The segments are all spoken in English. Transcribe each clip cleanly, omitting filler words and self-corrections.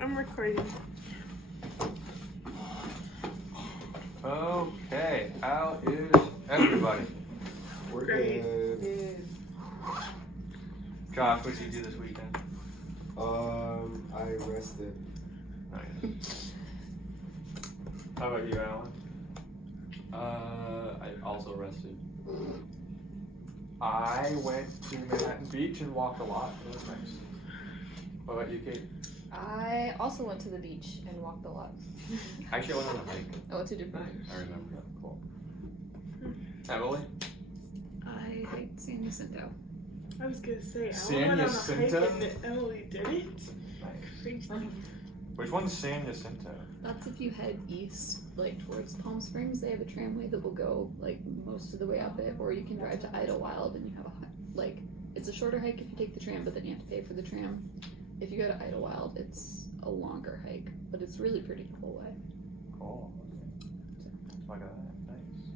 I'm recording. Okay, how is everybody? We're Great. good. Josh, what did you do this weekend? I rested. Nice. How about you, Alan? I also rested. I went to Manhattan Beach and walked a lot. It was nice. What about you, Kate? I also went to the beach and walked a lot. Actually, I went on a hike. Oh, it's a different. I remember. Cool. Emily? I hiked San Jacinto. I was gonna say, San Alan went on a Jacinto? hike and Emily did it. Nice. Crazy. Which one's San Jacinto? That's if you head east, like towards Palm Springs. They have a tramway that will go like most of the way up it, or you can drive to Idlewild and you have it's a shorter hike if you take the tram, but then you have to pay for the tram. If you go to Idlewild, it's a longer hike, but it's really pretty the whole way. Cool. Look at that. Nice.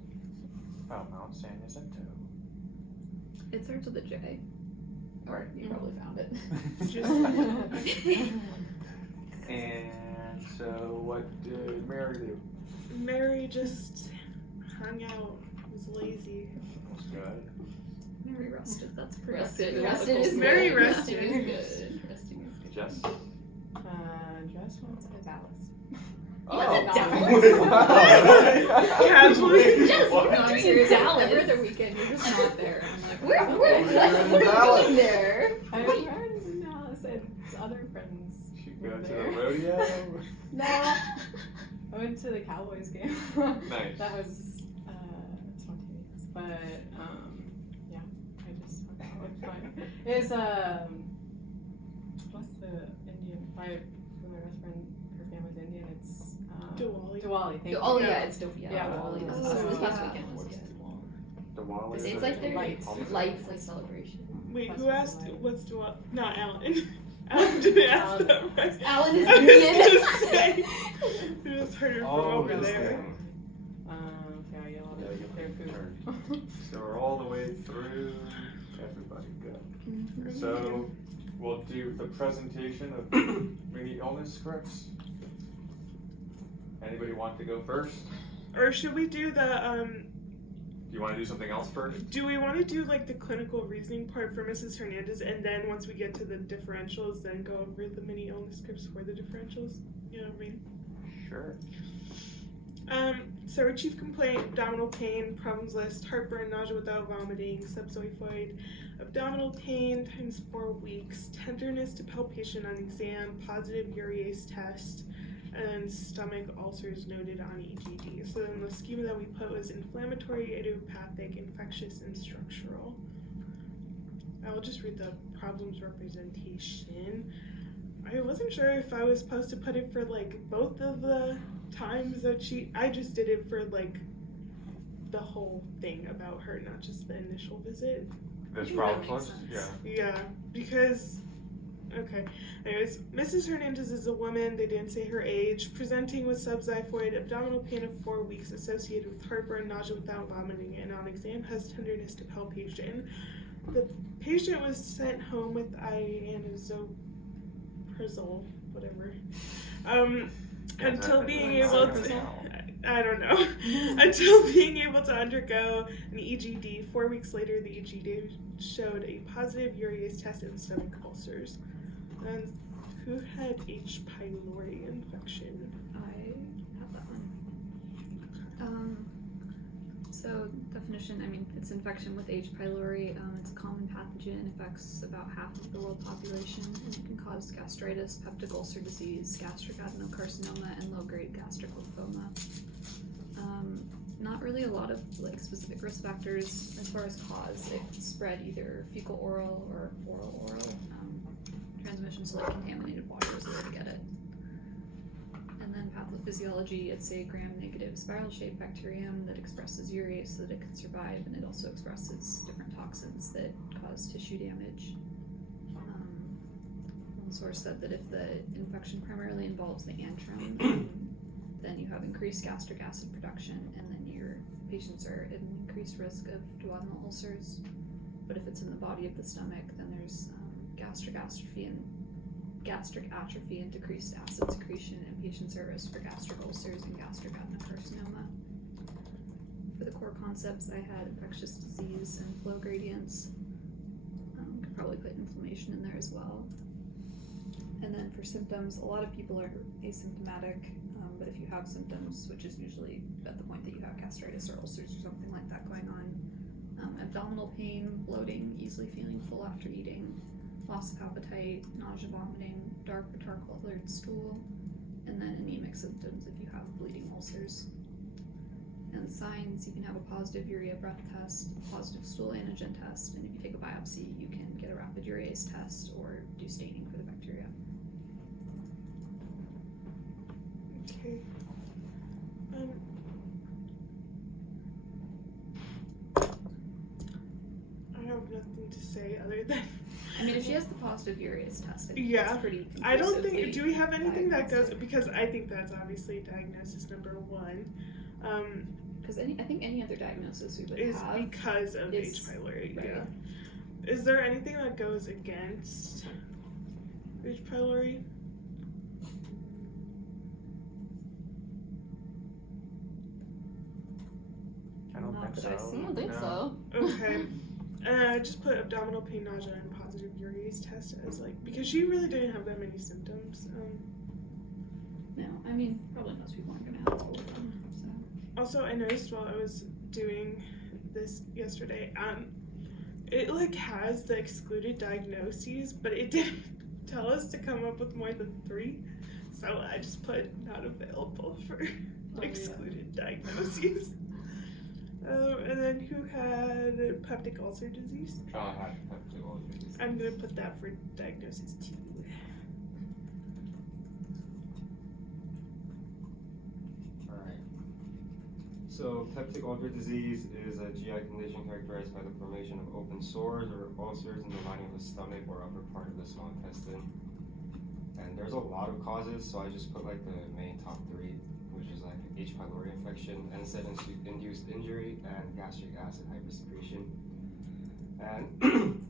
Oh, Mount San Jacinto. It starts with a J. Or you probably found it. And so, what did Mary do? Mary just hung out, was lazy. That's good. Mary rested. That's Rested. productive. Rested is Mary good. rested. Resting is good. Resting is good. Jess? Jess went to Dallas. Casually. Just No, I'm doing serious. Dallas. Every other weekend, you're just not there. And I'm like, What are you doing there? I have friends in Dallas and other friends. She go went to the there. rodeo? No. I went to the Cowboys game. Nice. That was spontaneous. But yeah, I just hung out with fun. It's what's the Indian my best friend, her family's Indian, it's Diwali. Diwali, thank you. Oh yeah, it's dope. Yeah, Yeah. Diwali. This Oh, this past yeah. weekend was good. Diwali. It's like their Lights. lights like celebration. Wait, who asked what's Diwali? Not Alan. Alan didn't ask that right. Alan is I was Indian. gonna say. I just heard her from over this there. thing. Yeah, you all Yeah, get you their have to food. So we're all the way through. Everybody good. Mm-hmm. So we'll do the presentation of mini illness scripts. Anybody want to go first? Or should we do the Do you want to do something else first? do we want to do like the clinical reasoning part for Mrs. Hernandez, and then once we get to the differentials, then go over the mini illness scripts for the differentials? You know what I mean? Sure. So our chief complaint: abdominal pain, problems list, heartburn, nausea without vomiting, subxiphoid abdominal pain times 4 weeks, tenderness to palpation on exam, positive urease test, and stomach ulcers noted on EGD. So then the schema that we put was inflammatory, idiopathic, infectious, and structural. I will just read the problems representation. I wasn't sure if I was supposed to put it for like both of the times that I just did it for like the whole thing about her, not just the initial visit. This That problem makes list? sense. Yeah. Yeah, because, okay. Anyways, Mrs. Hernandez is a woman, they didn't say her age, presenting with subxiphoid abdominal pain of 4 weeks associated with heartburn, nausea without vomiting, and on exam has tenderness to palpation. The patient was sent home with ionosoprazole, whatever, until being able to, I don't know, until being able to undergo an EGD. 4 weeks later, the EGD showed a positive urease test and stomach ulcers. And who had H. pylori infection? I have that one. So definition, it's infection with H. pylori. It's a common pathogen, affects about half of the world population, and it can cause gastritis, peptic ulcer disease, gastric adenocarcinoma, and low-grade gastric lymphoma. Not really a lot of specific risk factors as far as cause. It can spread either fecal oral or oral transmission, so contaminated water is the way to get it. And then pathophysiology, it's a gram-negative spiral-shaped bacterium that expresses urease so that it can survive, and it also expresses different toxins that cause tissue damage. One source said that if the infection primarily involves the antrum, then you have increased gastric acid production, and then your patients are at an increased risk of duodenal ulcers. But if it's in the body of the stomach, then there's gastric atrophy and gastric atrophy and decreased acid secretion in patients at risk for gastric ulcers and gastric adenocarcinoma. For the core concepts, I had infectious disease and flow gradients. Could probably put inflammation in there as well. And then for symptoms, a lot of people are asymptomatic, but if you have symptoms, which is usually at the point that you have gastritis or ulcers or something like that going on, abdominal pain, bloating, easily feeling full after eating, loss of appetite, nausea, vomiting, dark or tar-colored stool, and then anemic symptoms if you have bleeding ulcers. And signs, you can have a positive urea breath test, a positive stool antigen test, and if you take a biopsy, you can get a rapid urease test or do staining for the bacteria. Okay. I have nothing to say other than I mean, if she has the positive urease test, I think Yeah. that's pretty I don't conclusively think. Do we have anything that goes? diagnostic. Because I think that's obviously diagnosis number one. Because I think any other diagnosis we would Is have because of is- H. pylori. right. Yeah. Is there anything that goes against H. pylori? I don't Not think that I so. see. I don't think No. so. Okay. Just put abdominal pain, nausea, and positive urease test as because she really didn't have that many symptoms. no. I mean, probably most people aren't gonna have all of them. So Also, I noticed while I was doing this yesterday, it has the excluded diagnoses, but it didn't tell us to come up with more than 3. So I just put not available for excluded diagnoses. And then who had peptic ulcer disease? I had peptic ulcer disease. I'm gonna put that for diagnosis too. Alright. So, peptic ulcer disease is a GI condition characterized by the formation of open sores or ulcers in the lining of the stomach or upper part of the small intestine. And there's a lot of causes, so I just put the main top 3, which is H. pylori infection, NSAID-induced injury, and gastric acid hypersecretion. And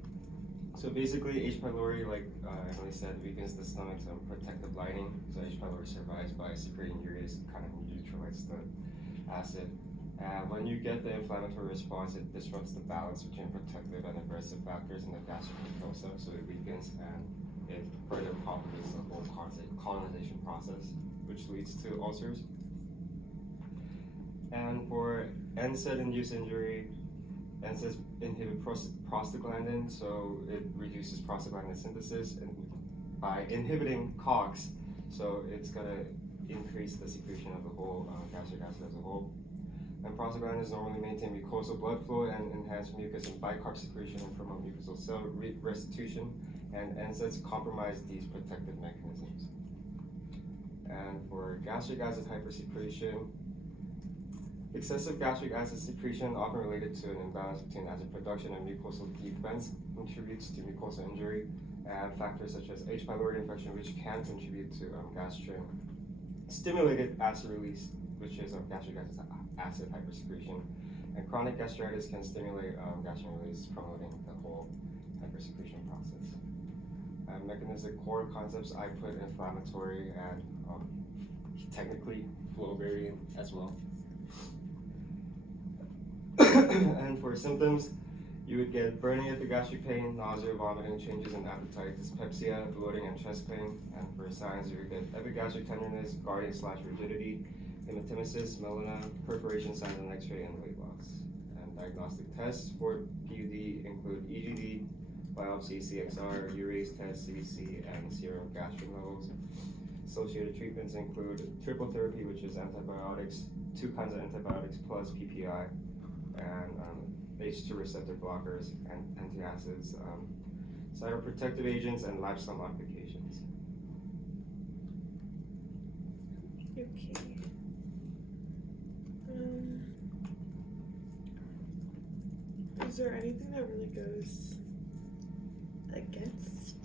so basically, H. pylori, like Emily said, weakens the stomach's protective lining. So H. pylori survives by secreting urease, kind of neutralizes the acid. And when you get the inflammatory response, it disrupts the balance between protective and aversive factors in the gastric mucosa, so it weakens and it further propagates the whole colonization process, which leads to ulcers. And for NSAID-induced injury, NSAIDs inhibit prostaglandin, so it reduces prostaglandin synthesis, and by inhibiting COX, so it's gonna increase the secretion of the whole gastric acid as a whole. And prostaglandins normally maintain mucosal blood flow and enhance mucus and bicarb secretion and promote mucosal cell restitution. And NSAIDs compromise these protective mechanisms. And for gastric acid hypersecretion, excessive gastric acid secretion, often related to an imbalance between acid production and mucosal defense, contributes to mucosal injury, and factors such as H. pylori infection, which can contribute to gastrin-stimulated acid release, which is gastric acid hypersecretion, and chronic gastritis can stimulate gastrin release, promoting the whole hypersecretion process. Mechanistic core concepts, I put inflammatory and technically flow gradient as well. And for symptoms, you would get burning epigastric pain, nausea, vomiting, changes in appetite, dyspepsia, bloating, and chest pain. And for signs, you would get epigastric tenderness, guarding/rigidity, hematemesis, melena, perforation signs on X-ray, and weight loss. And diagnostic tests for PUD include EGD, biopsy, CXR, urease test, CBC, and serum gastrin levels. Associated treatments include triple therapy, which is antibiotics, 2 kinds of antibiotics plus PPI, and H2 receptor blockers and antacids, cytoprotective agents, and lifestyle modifications. Okay. Is there anything that really goes against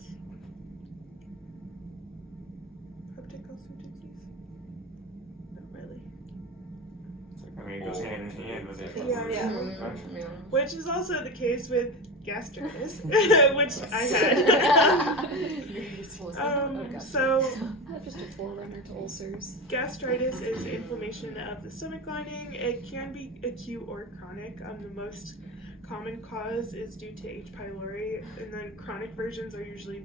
peptic ulcer disease? Not really. I mean, it goes hand in hand with it. Yeah. Which is also the case with gastritis, which I had. What was that? Oh, gotcha. So Just a forerunner to ulcers. gastritis is inflammation of the stomach lining. It can be acute or chronic. The most common cause is due to H. pylori, and then chronic versions are usually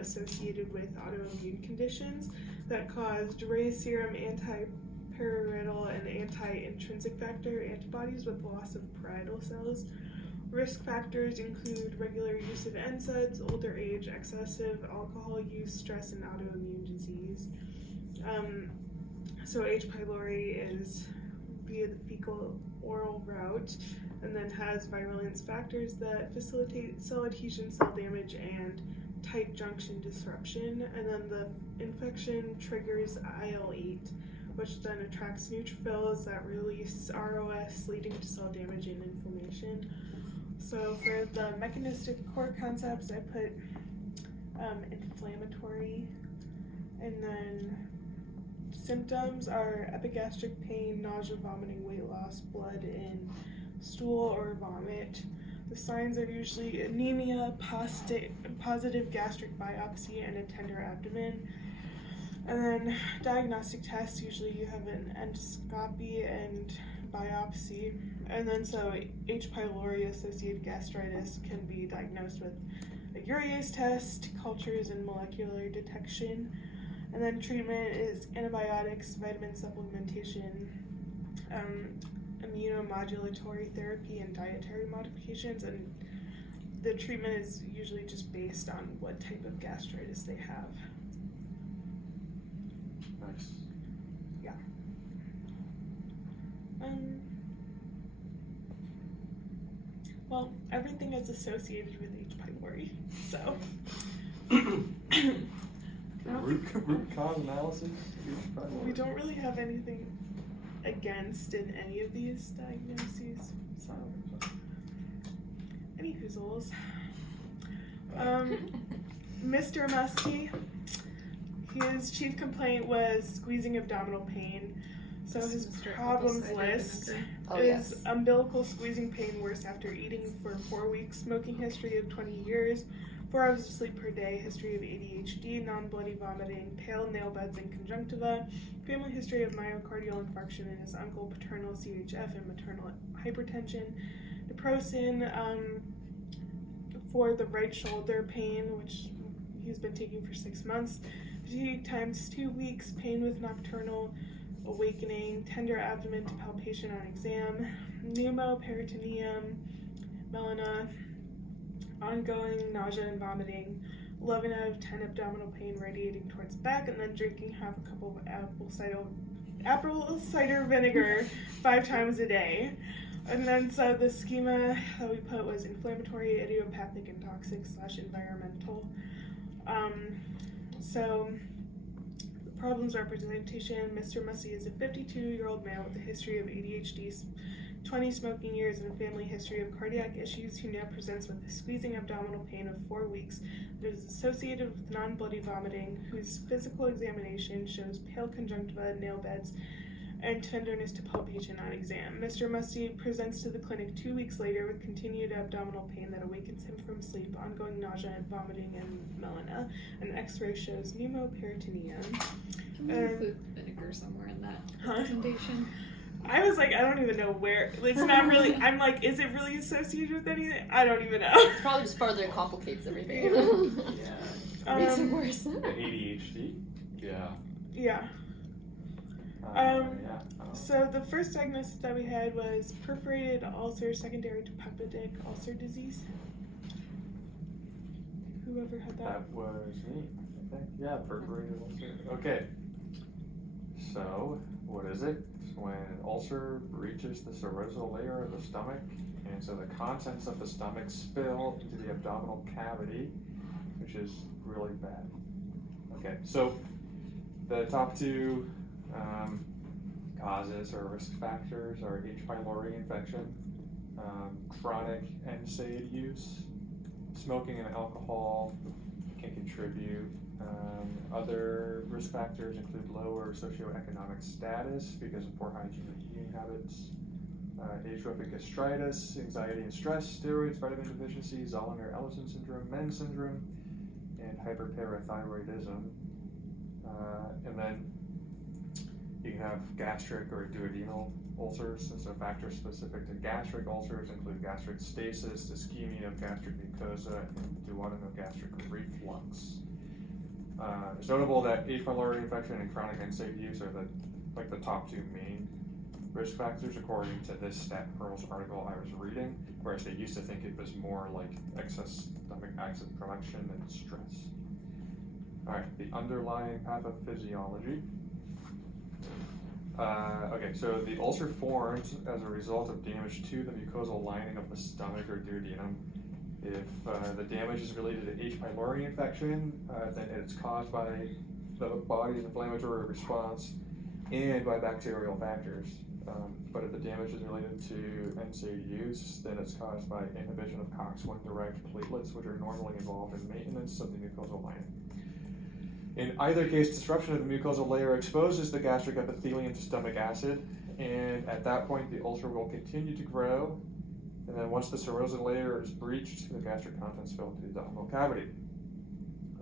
associated with autoimmune conditions that cause raised serum anti-parietal and anti-intrinsic factor antibodies with loss of parietal cells. Risk factors include regular use of NSAIDs, older age, excessive alcohol use, stress, and autoimmune disease. So H. pylori is via the fecal oral route and then has virulence factors that facilitate cell adhesion, cell damage, and tight junction disruption. And then the infection triggers IL-8, which then attracts neutrophils that release ROS, leading to cell damage and inflammation. So for the mechanistic core concepts, I put inflammatory, and then symptoms are epigastric pain, nausea, vomiting, weight loss, blood in stool or vomit. The signs are usually anemia, positive gastric biopsy, and a tender abdomen. And then diagnostic tests, usually you have an endoscopy and biopsy. And then so H. pylori associated gastritis can be diagnosed with a urease test, cultures, and molecular detection. And then treatment is antibiotics, vitamin supplementation, immunomodulatory therapy, and dietary modifications. And the treatment is usually just based on what type of gastritis they have. Nice. Well, everything is associated with H. pylori, so. Root cause analysis? H. pylori. We don't really have anything against in any of these diagnoses, so. Any hoozles. Mr. Muskie, his chief complaint was squeezing abdominal pain. So his Mr. problems Apple cider list vinegar. Oh, is yes. umbilical squeezing pain worse after eating for 4 weeks, smoking history of 20 years, 4 hours of sleep per day, history of ADHD, non-bloody vomiting, pale nail beds and conjunctiva, family history of myocardial infarction in his uncle, paternal CHF and maternal hypertension, deprosine for the right shoulder pain, which he's been taking for 6 months, fatigue times 2 weeks, pain with nocturnal awakening, tender abdomen to palpation on exam, pneumoperitoneum, melena, ongoing nausea and vomiting, 11 out of 10 abdominal pain radiating towards the back, and then drinking half a cup of apple cider vinegar 5 times a day. And then so the schema that we put was inflammatory, idiopathic, and toxic / environmental. So the problems representation, Mr. Mussey is a 52-year-old male with a history of ADHD, 20 smoking years, and a family history of cardiac issues who now presents with a squeezing abdominal pain of 4 weeks that is associated with non-bloody vomiting, whose physical examination shows pale conjunctiva, nail beds, and tenderness to palpation on exam. Mr. Musty presents to the clinic 2 weeks later with continued abdominal pain that awakens him from sleep, ongoing nausea and vomiting, and melena. An X-ray shows pneumoperitoneum. Can we include vinegar somewhere in that presentation? I was like, I don't even know where. It's not really. I'm like, is it really associated with anything? I don't even know. It probably just further complicates everything. Makes it worse. The ADHD? Yeah. Yeah. Yeah. So the first diagnosis that we had was perforated ulcer secondary to peptic ulcer disease. Whoever had that? That was me, I think. Yeah, perforated ulcer. Okay. So, what is it? It's when an ulcer reaches the serosal layer of the stomach, and so the contents of the stomach spill into the abdominal cavity, which is really bad. Okay, so the top two causes or risk factors are H. pylori infection, chronic NSAID use, smoking and alcohol can contribute. Other risk factors include lower socioeconomic status because of poor hygiene and eating habits, atrophic gastritis, anxiety and stress, steroids, vitamin deficiency, Zollinger-Ellison syndrome, Men's syndrome, and hyperparathyroidism. And then you can have gastric or duodenal ulcers, and so factors specific to gastric ulcers include gastric stasis, ischemia of gastric mucosa, and duodenogastric reflux. It's notable that H. pylori infection and chronic NSAID use are the top two main risk factors according to this Stat Pearls article I was reading, whereas they used to think it was more like excess stomach acid production and stress. Alright, the underlying pathophysiology. Okay, so the ulcer forms as a result of damage to the mucosal lining of the stomach or duodenum. If the damage is related to H. pylori infection, then it's caused by the body's inflammatory response and by bacterial factors. But if the damage is related to NSAID use, then it's caused by inhibition of COX-1-derived platelets, which are normally involved in maintenance of the mucosal lining. In either case, disruption of the mucosal layer exposes the gastric epithelium to stomach acid, and at that point the ulcer will continue to grow, and then once the serosal layer is breached, the gastric contents fill into the abdominal cavity.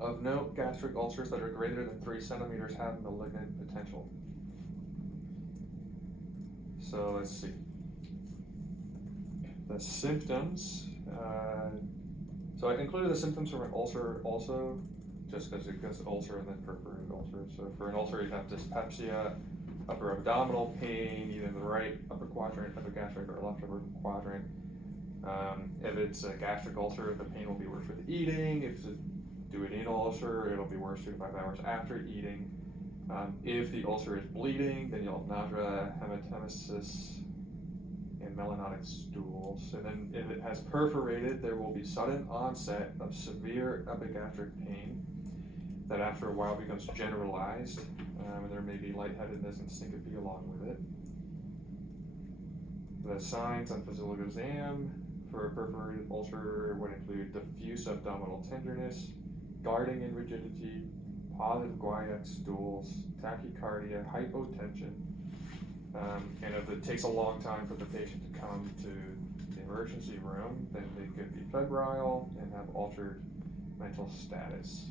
Of note, gastric ulcers that are greater than 3 centimeters have malignant potential. So let's see. The symptoms. So I included the symptoms from an ulcer also, just because it goes ulcer and then perforated ulcer. So for an ulcer, you have dyspepsia, upper abdominal pain, either in the right upper quadrant, epigastric, or left upper quadrant. If it's a gastric ulcer, the pain will be worse with eating. If it's a duodenal ulcer, it'll be worse 2 to 5 hours after eating. If the ulcer is bleeding, then you'll have nausea, hematemesis, and melanotic stools. And then if it has perforated, there will be sudden onset of severe epigastric pain that after a while becomes generalized, and there may be lightheadedness and syncope along with it. The signs on physical exam for a perforated ulcer would include diffuse abdominal tenderness, guarding and rigidity, positive guaiac stools, tachycardia, hypotension, and if it takes a long time for the patient to come to the emergency room, then they could be febrile and have altered mental status.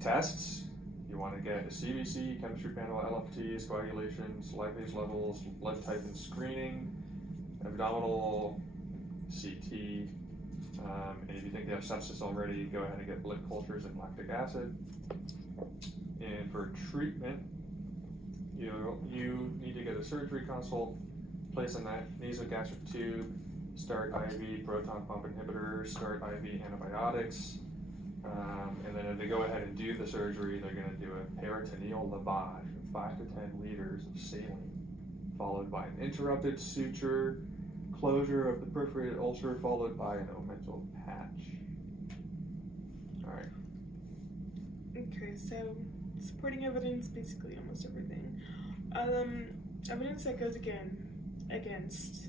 Tests, you want to get a CBC, chemistry panel, LFTs, coagulations, lipase levels, blood type and screening, abdominal CT, and if you think they have sepsis already, go ahead and get blood cultures and lactic acid. And for treatment, you need to get a surgery consult, place a nasogastric tube, start IV proton pump inhibitors, start IV antibiotics, and then if they go ahead and do the surgery, they're going to do a peritoneal lavage of 5 to 10 liters of saline, followed by an interrupted suture, closure of the perforated ulcer, followed by an omental patch. Alright. Okay, so supporting evidence, basically almost everything. Evidence that goes against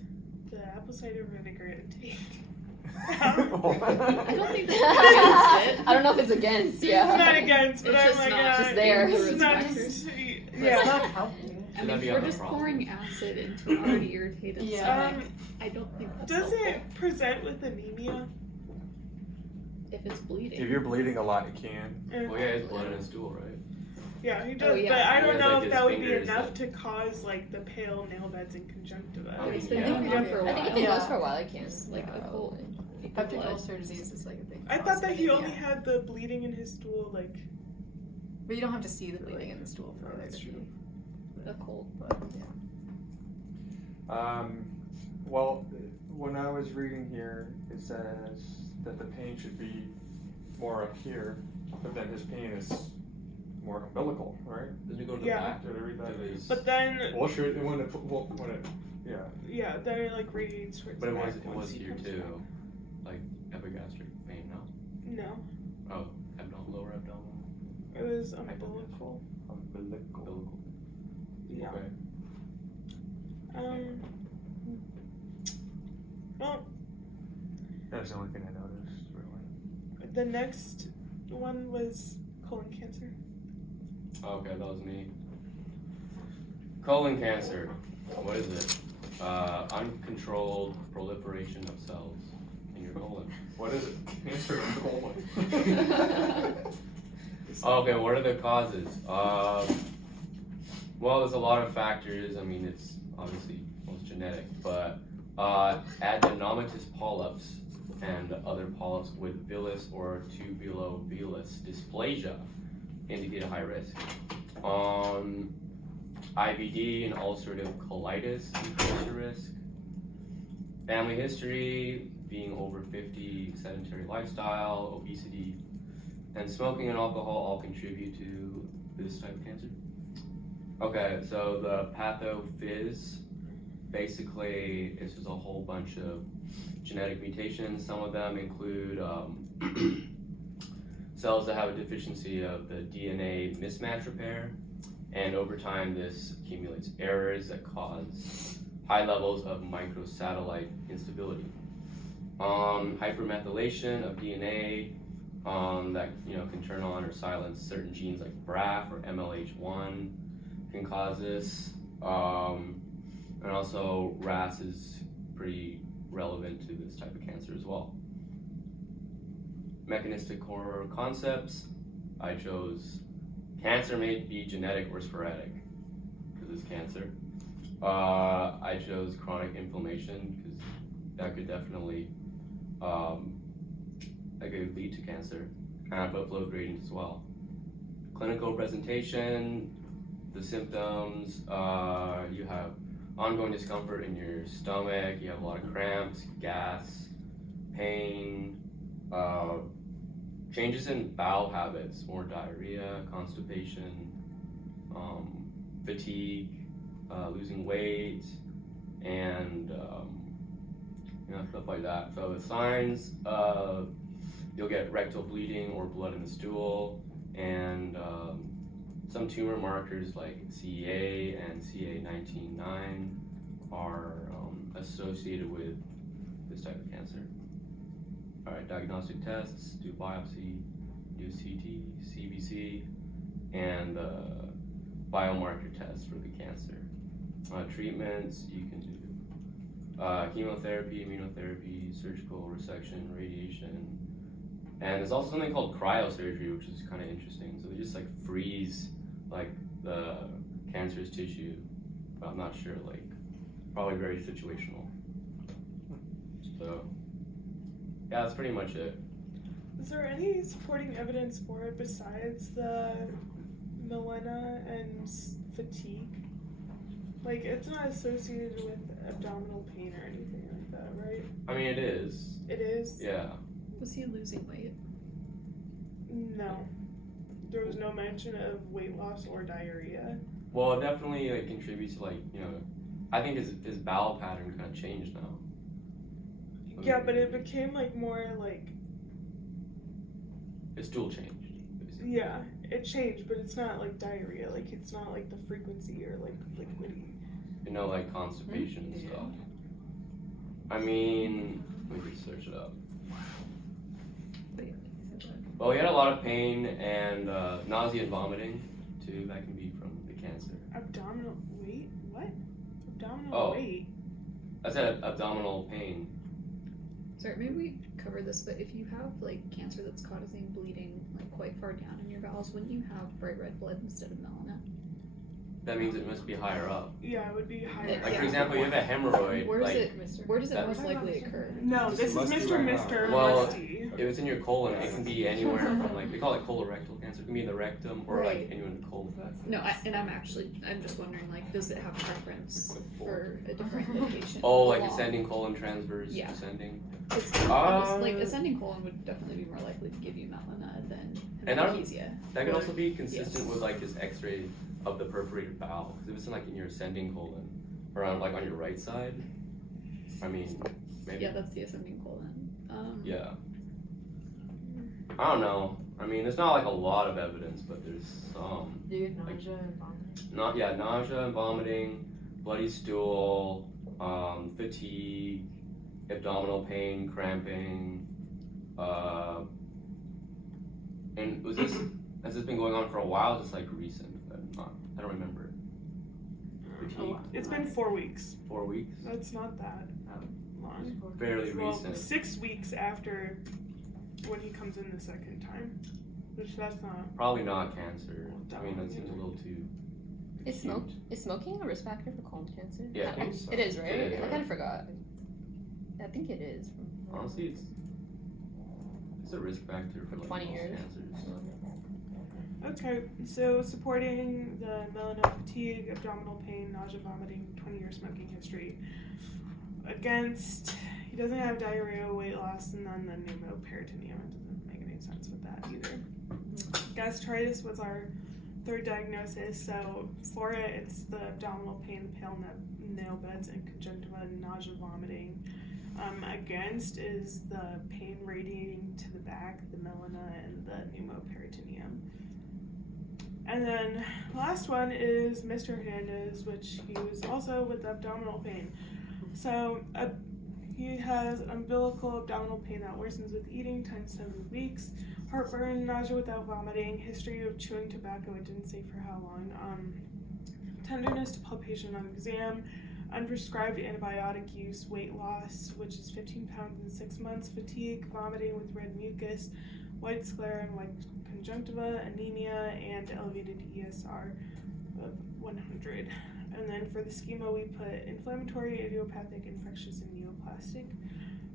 the apple cider vinegar intake. I don't think that's I don't know if it's against, yeah. It's not against, but It's I'm just like, not just there. It's not Factors. just, It's yeah. not helping. I Should mean, that be if on we're the just pouring acid into an already irritated Yeah. stomach, I don't think that's Does helpful. it present with anemia? If it's bleeding. If you're bleeding a lot, it can. Well, yeah, it's blood in his stool, right? Yeah, he does, Oh, yeah. but I He don't has, know like, if his that would be fingers enough that- to cause like the pale nail beds and conjunctiva. Oh, It's yeah. been going on for a I while. think if it Yeah. goes for a while, it can. Like a cold. Peptic blood. ulcer disease is like a big I cause thought of that he only anemia. had the bleeding in his stool, like. But you don't have to see the bleeding in the stool for Oh, there that's to be. true. A cold. But yeah. Well, when I was reading here, it says that the pain should be more up here, but then his pain is more umbilical, right? Doesn't it go to the Yeah. back Did I read that? of his? But then, Well, should when it, yeah. yeah, then it like radiates towards But the it back was once he here comes too, back. like epigastric pain, no? No, Oh, lower abdominal. it was umbilical. Umbilical. Yeah. Okay. Well, That's the only thing I noticed, really. the next one was colon cancer. Oh, okay, that was me. Colon cancer. What is it? Uncontrolled proliferation of cells in your colon. What is it? Cancer of the colon. Okay, what are the causes? Well, there's a lot of factors. I mean, it's obviously most genetic, but adenomatous polyps and other polyps with villus or tubulovillus dysplasia indicate a high risk. IBD and ulcerative colitis increase your risk. Family history, being over 50, sedentary lifestyle, obesity, and smoking and alcohol all contribute to this type of cancer. Okay, so the pathophys, basically it's just a whole bunch of genetic mutations. Some of them include cells that have a deficiency of the DNA mismatch repair, and over time this accumulates errors that cause high levels of microsatellite instability. Hypermethylation of DNA that can turn on or silence certain genes like BRAF or MLH1 can cause this, and also RAS is pretty relevant to this type of cancer as well. Mechanistic core concepts, I chose cancer may be genetic or sporadic because it's cancer. I chose chronic inflammation because that could definitely that could lead to cancer, and I put flow gradients as well. Clinical presentation, the symptoms, you have ongoing discomfort in your stomach, you have a lot of cramps, gas, pain, changes in bowel habits, more diarrhea, constipation, fatigue, losing weight, and stuff like that. So the signs, you'll get rectal bleeding or blood in the stool, and some tumor markers like CEA and CA19-9 are associated with this type of cancer. All right, diagnostic tests, do biopsy, do CT, CBC, and biomarker tests for the cancer. Treatments, you can do chemotherapy, immunotherapy, surgical resection, radiation, and there's also something called cryosurgery, which is kind of interesting. So they just like freeze like the cancerous tissue, but I'm not sure, like probably very situational. So yeah, that's pretty much it. Is there any supporting evidence for it besides the melena and fatigue? Like, it's not associated with abdominal pain or anything like that, right? I mean, it is. It is? Yeah. Was he losing weight? No. There was no mention of weight loss or diarrhea. Well, it definitely like contributes to like, I think his bowel pattern kind of changed now. Yeah, but it became like more like, His stool changed, basically. yeah, it changed, but it's not like diarrhea. Like, it's not like the frequency or like liquidy. Like constipation and stuff. I mean, let me just search it up. But yeah, he said that. Well, he had a lot of pain and nausea and vomiting too. That can be from the cancer. Abdominal weight? What? Abdominal Oh. weight? I said abdominal pain. Sorry, maybe we covered this, but if you have like cancer that's causing bleeding like quite far down in your bowels, wouldn't you have bright red blood instead of melena? That means it must be higher up. Yeah, it would be higher. Like, Like Yeah. for example, you have a hemorrhoid. Where does like it? Where does it that- most likely occur? No, Just this is musty Mr. right now. Mister Well, Musty. if it's in your colon, it can be anywhere from like they call it colorectal cancer. It can be in the rectum or Right. like anywhere in the colon. No, I'm just wondering, like, does it have preference for a different location? Oh, like along? ascending colon, transverse, Yeah. descending. Like ascending colon would definitely be more likely to give you melena than And that- hemiplegia. That could also be consistent Yes. with like his X-ray of the perforated bowel. Because if it's in, like in your ascending colon or on like on your right side, I mean, maybe. Yeah, that's the ascending colon. Yeah. I don't know. I mean, there's not like a lot of evidence, but there's some. Do you have nausea and vomiting? Nausea and vomiting, bloody stool, fatigue, abdominal pain, cramping, and has this been going on for a while? Just like recent? I don't remember. Fatigue. It's been 4 weeks. 4 weeks. That's not that long. Fairly Well, recent. 6 weeks after when he comes in the second time, which that's not. Probably not cancer. I mean, that seems a little too. Is acute. smoking a risk factor for colon cancer? Yeah, I think so. It is, right? It is, I yeah. kind of forgot. I think it is. Honestly, it's a risk factor for like 20 most years. cancers. Okay, so supporting the melanoma, fatigue, abdominal pain, nausea, vomiting, 20-year smoking history. Against, he doesn't have diarrhea, weight loss, and then the pneumoperitoneum. It doesn't make any sense with that either. Gastritis was our third diagnosis. So for it, it's the abdominal pain, pale nail beds, and conjunctiva, and nausea, vomiting. Against is the pain radiating to the back, the melena, and the pneumoperitoneum. And then last one is Mr. Hernandez, which he was also with abdominal pain. So he has umbilical abdominal pain that worsens with eating times 7 weeks, heartburn, nausea without vomiting, history of chewing tobacco, it didn't say for how long, tenderness to palpation on exam, unprescribed antibiotic use, weight loss, which is 15 pounds in 6 months, fatigue, vomiting with red mucus, white sclera and white conjunctiva, anemia, and elevated ESR of 100. And then for the schema, we put inflammatory, idiopathic, infectious, and neoplastic.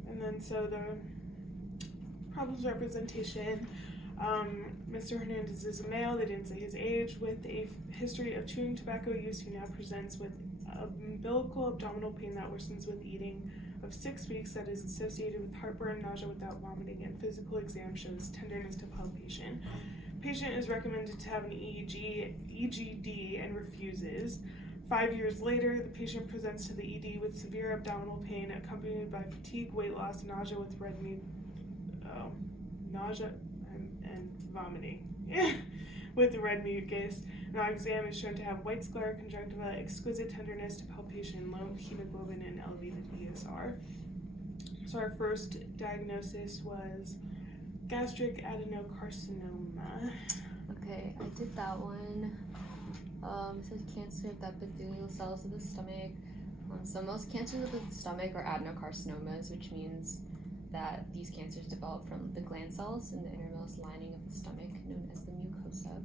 And then so the problems representation, Mr. Hernandez is a male, they didn't say his age, with a history of chewing tobacco use, who now presents with umbilical abdominal pain that worsens with eating of 6 weeks that is associated with heartburn, nausea without vomiting, and physical exam shows tenderness to palpation. Patient is recommended to have an EGD and refuses. 5 years later, the patient presents to the ED with severe abdominal pain accompanied by fatigue, weight loss, nausea with nausea and vomiting with red mucus. Now exam is shown to have white sclera, conjunctiva, exquisite tenderness to palpation, low hemoglobin, and elevated ESR. So our first diagnosis was gastric adenocarcinoma. Okay, I did that one. It says cancer of the epithelial cells of the stomach. So most cancers of the stomach are adenocarcinomas, which means that these cancers develop from the gland cells in the innermost lining of the stomach, known as the mucosa.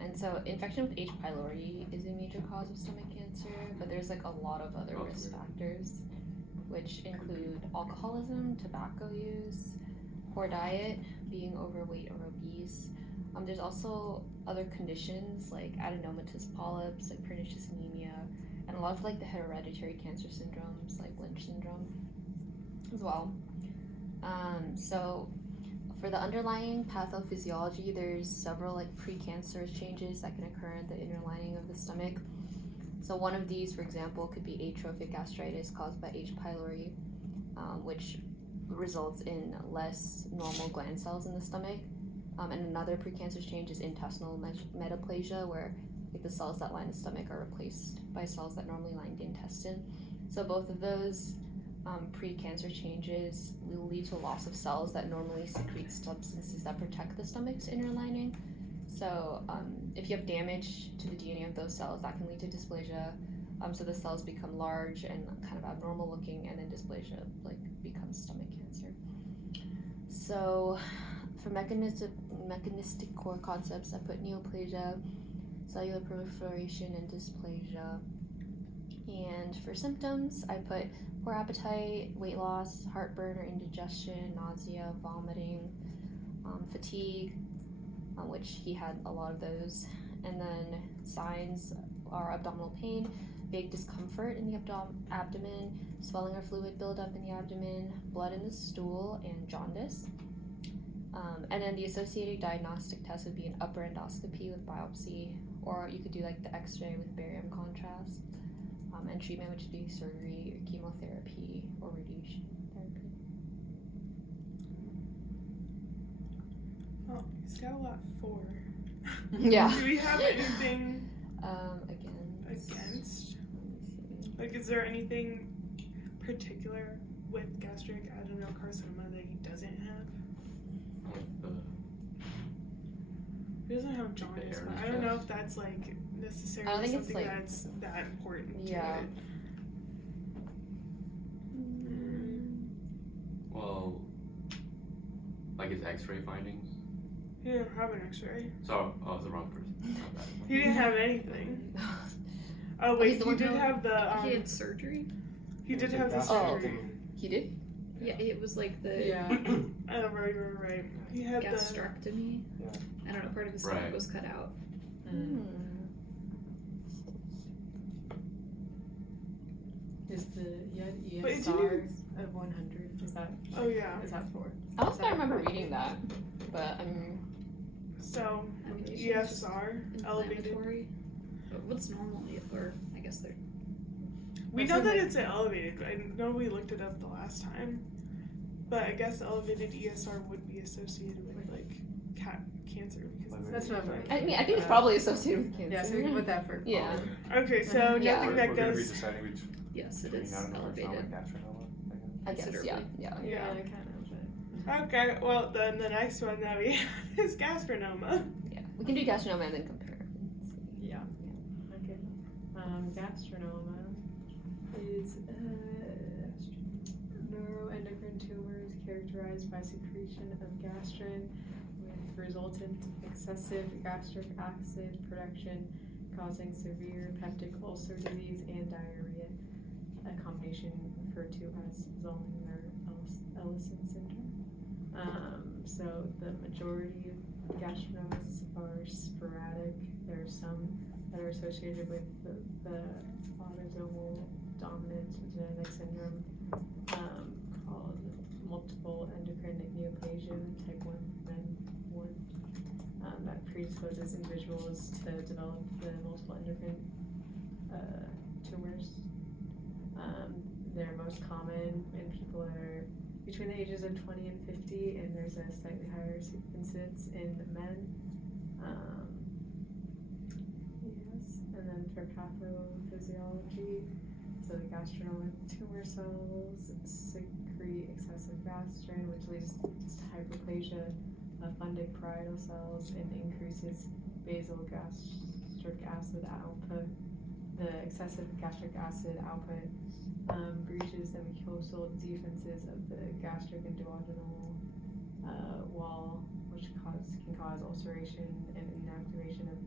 And so infection with H. pylori is a major cause of stomach cancer, but there's like a lot of other risk factors, which include alcoholism, tobacco use, poor diet, being overweight or obese. There's also other conditions like adenomatous polyps, like pernicious anemia, and a lot of like the hereditary cancer syndromes like Lynch syndrome as well. So for the underlying pathophysiology, there's several like precancerous changes that can occur in the inner lining of the stomach. So one of these, for example, could be atrophic gastritis caused by H. pylori, which results in less normal gland cells in the stomach. And another precancerous change is intestinal metaplasia, where like the cells that line the stomach are replaced by cells that normally line the intestine. So both of those precancer changes will lead to loss of cells that normally secrete substances that protect the stomach's inner lining. So if you have damage to the DNA of those cells, that can lead to dysplasia. So the cells become large and kind of abnormal looking, and then dysplasia like becomes stomach cancer. So for mechanistic core concepts, I put neoplasia, cellular proliferation, and dysplasia. And for symptoms, I put poor appetite, weight loss, heartburn or indigestion, nausea, vomiting, fatigue, which he had a lot of those. And then signs are abdominal pain, big discomfort in the abdomen, swelling or fluid buildup in the abdomen, blood in the stool, and jaundice. And then the associated diagnostic test would be an upper endoscopy with biopsy, or you could do like the x-ray with barium contrast. And treatment would just be surgery, or chemotherapy, or radiation therapy. Oh, he's got a lot for. Yeah. Do we have anything Against? against? Let me see. Like, is there anything particular with gastric adenocarcinoma that he doesn't have? He doesn't have jaundice, but I don't know if that's like necessarily I don't think it's, something like, that's that important yeah. to it. Well, like his X-ray findings. He didn't have an X-ray. So, I was the wrong person. My bad. He didn't have anything. Oh he's wait, the he one did who- have the. He had surgery. He did have the Oh. surgery. He did? Yeah, it was like the Yeah. Oh, right. He had the. gastrectomy. Yeah. I don't know, part of his stomach Right. was cut out. Mm. Is the But it ESR didn't of 100? Is that? Oh yeah. Is that for? I don't think I remember reading that, but So Elevation is just ESR elevated. inflammatory. But what's normal? Or I guess they're We What's know in that it? it's elevated. I know we looked it up the last time, but I guess elevated ESR would be associated with like cancer because it's That's what I'm I mean, I think it's probably associated with cancer. Yeah, so we can put that for. Yeah. Okay, so Yeah. nothing We're that gonna be goes. deciding between yes, it is adenoma, elevated. gastronoma, I guess, yeah. Yeah, Yeah. kind of. But Okay, well then the next one that we have is gastronoma. Yeah. We can do gastronoma and then compare. yeah. Okay. Gastronoma is neuroendocrine tumors characterized by secretion of gastrin with resultant excessive gastric acid production causing severe peptic ulcer disease and diarrhea, a combination referred to as Zollner-Ellison syndrome. So the majority of gastrinomas are sporadic. There are some that are associated with the autosomal dominant genetic syndrome called multiple endocrine neoplasia type 1 men 1 that predisposes individuals to develop the multiple endocrine tumors. They're most common in people that are between the ages of 20 and 50, and there's a slightly higher incidence in men. Yes, and then for pathophysiology, so the gastronoma tumor cells secrete excessive gastrin, which leads to hyperplasia of fundic parietal cells and increases basal gastric acid output. The excessive gastric acid output breaches the mucosal defenses of the gastric and duodenal wall, which can cause ulceration and inactivation of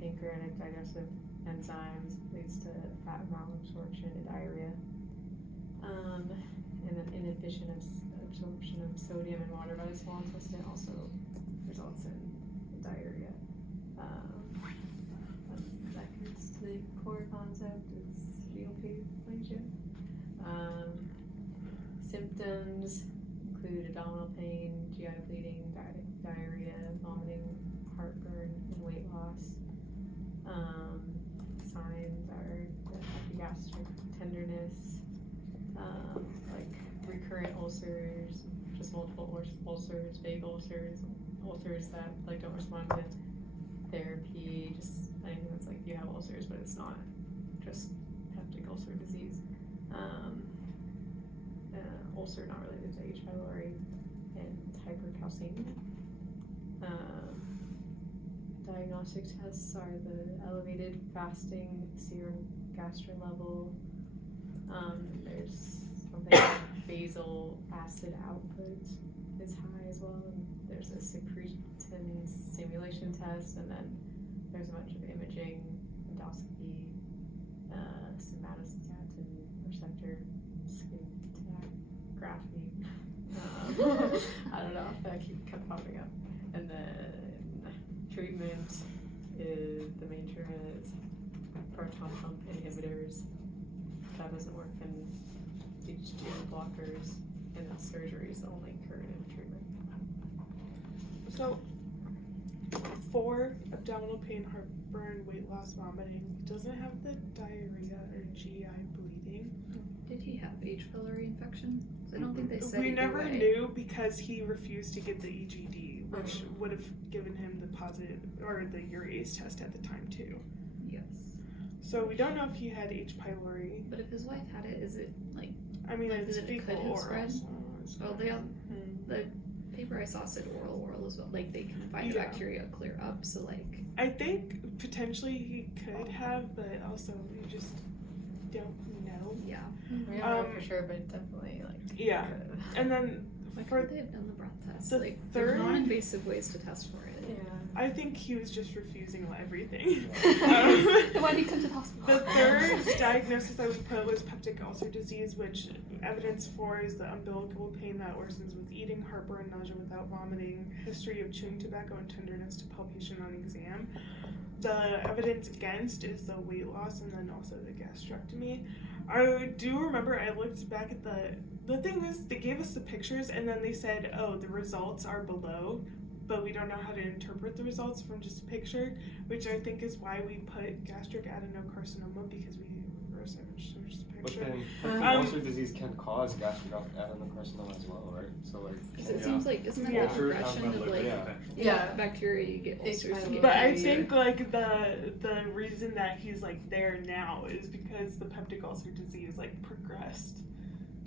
pancreatic digestive enzymes, leads to fat malabsorption and diarrhea. And then inhibition of absorption of sodium and water by the small intestine also results in diarrhea. That is the core concept is renal plagia. Symptoms include abdominal pain, GI bleeding, diarrhea, vomiting, heartburn, and weight loss. Signs are the epigastric tenderness, like recurrent ulcers, just multiple ulcers, vague ulcers, ulcers that like don't respond to therapy, just anything that's like you have ulcers but it's not just peptic ulcer disease. Ulcer not related to H. pylori, and hypercalcemia. Diagnostic tests are the elevated fasting serum gastrin level. There's something like basal acid output is high as well. And there's a secretin stimulation test, and then there's a bunch of imaging, endoscopy, somatostatin receptor scintigraphy. I don't know, that kept popping up. And then treatment is, the main treatment is proton pump inhibitors. That doesn't work, and HGO blockers, and then surgery is the only curative treatment. So for abdominal pain, heartburn, weight loss, vomiting, doesn't have the diarrhea or GI bleeding. Did he have H. pylori infection? I don't think they said We either never way. knew because he refused to get the EGD, which would have given him the positive or the urease test at the time too. Yes. So we don't know if he had H. pylori. But if his wife had it, is it like, I mean, Like, it's that it fecal could have oral. spread? So it's well, they all, the paper I saw said oral as well. Like they can find the Yeah. bacteria clear up. So like, I think potentially he could have, but also we just don't know. Yeah. We don't know Um, for sure, but definitely like. Yeah. Good. And then Why for couldn't they have done the breath test? the Like, third- there's non-invasive ways to test for it. Yeah. I think he was just refusing everything. Then why did he come to the hospital? The third diagnosis that we put was peptic ulcer disease, which evidence for is the umbilical pain that worsens with eating, heartburn, nausea without vomiting, history of chewing tobacco, and tenderness to palpation on exam. The evidence against is the weight loss and then also the gastrectomy. I do remember I looked back at the thing is they gave us the pictures and then they said, oh, the results are below, but we don't know how to interpret the results from just a picture, which I think is why we put gastric adenocarcinoma because we reverse image searched the But picture. then peptic ulcer disease can cause gastric adenocarcinoma as well, right? So like. Because it Yeah. seems like, isn't that Yeah. the progression of like Yeah. bacteria you get It's ulcers? kind of you But get I diarrhea. think like the reason that he's like there now is because the peptic ulcer disease like progressed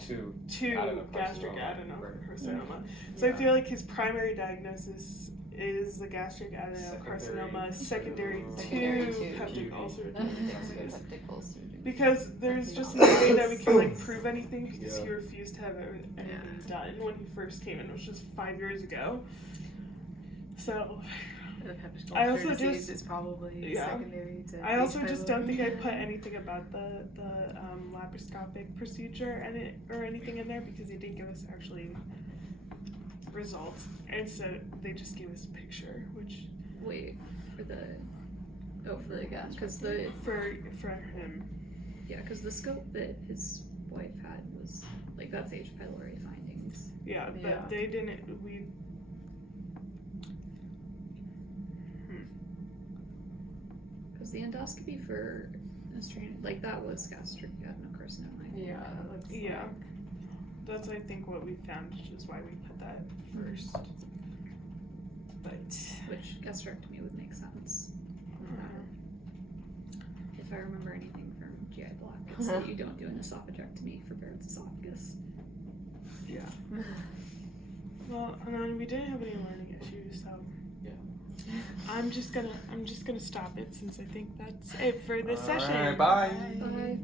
To to Adenocarcinoma. gastric adenocarcinoma. So I Yeah. feel like his primary diagnosis is the gastric adenocarcinoma secondary Secondary to to peptic PIQ. ulcer Peptic disease. ulcer. Because there's just no way that we can like prove anything because he Yeah. refused to have anything done when he first came in, which was 5 years ago. So The peptic I ulcer also disease just- is probably yeah. secondary to. I also H. just pylori. don't think I put anything about the laparoscopic procedure or anything in there because they didn't give us actually results, and so they just gave us a picture, which Wait, for the gastric. because the for him. because the scope that his wife had was like that's H. pylori findings. Yeah, but Yeah. they didn't. We. Because the endoscopy for like that was gastric adenocarcinoma. I think. Yeah, it looks Yeah. like. That's I think what we found, which is why we put that first. But Which gastrectomy would make sense. If I remember anything from GI Block, it's that you don't do an esophagectomy for Barrett's esophagus. yeah. Well, and then we didn't have any learning issues, so. Yeah. I'm just gonna stop it since I think that's it for this All session. right, bye. Bye.